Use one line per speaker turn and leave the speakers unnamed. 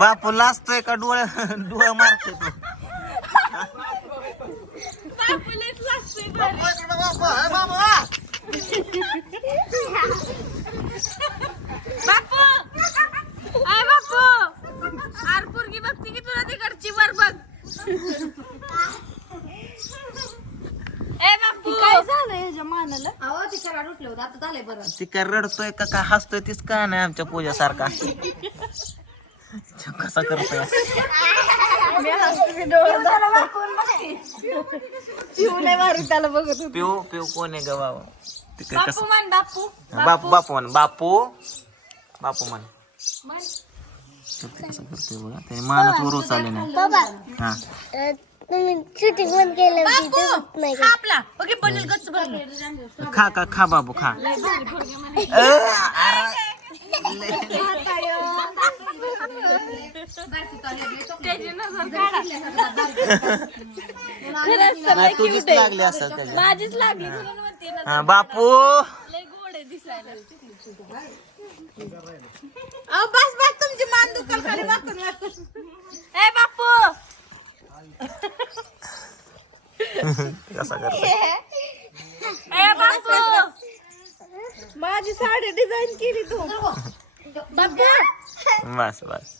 बापू लाजतोय का डोळे डोळे मारतोय तो?
बापूलेच लागतोय बरं. बापू आय बापू. आर पोरगी बघती की तुला तिकडची वर बघ. ए बापू!
काय झालं याच्या मानाला
अहो तिच्या उठले होते. आता झालंय बरं.
ती काय रडतोय का काय हसतोय तीच का नाही आमच्या पूजासारखा. कसा करतोय.
पिऊ
पिऊ कोण आहे ग बाबा? ते काय
बापू
कसं?
म्हण बापू
बापू बापू म्हण बापू. बापू म्हण.
म्हण.
तर ते कसं करतोय बघा. ते मानच वर चालले नाही. हा.
तुम्ही शूटिंग केलं की ते होत नाही
आपला ओके गच्च भरलं
खा. का खा बाबू खा
त्याची नजर काढा
नाही तुझीच लागली असेल
माझीच लागली म्हणून म्हणते ना
हा बापू.
लय गोड आहे दिसायला. अहो बस बस तुमची मान दुकान खाली वाकून वाकून ए बापू.
कसा करतोय?
ए बापू.
माझी साडी डिझाईन केली तू.
बापू.
बस बस.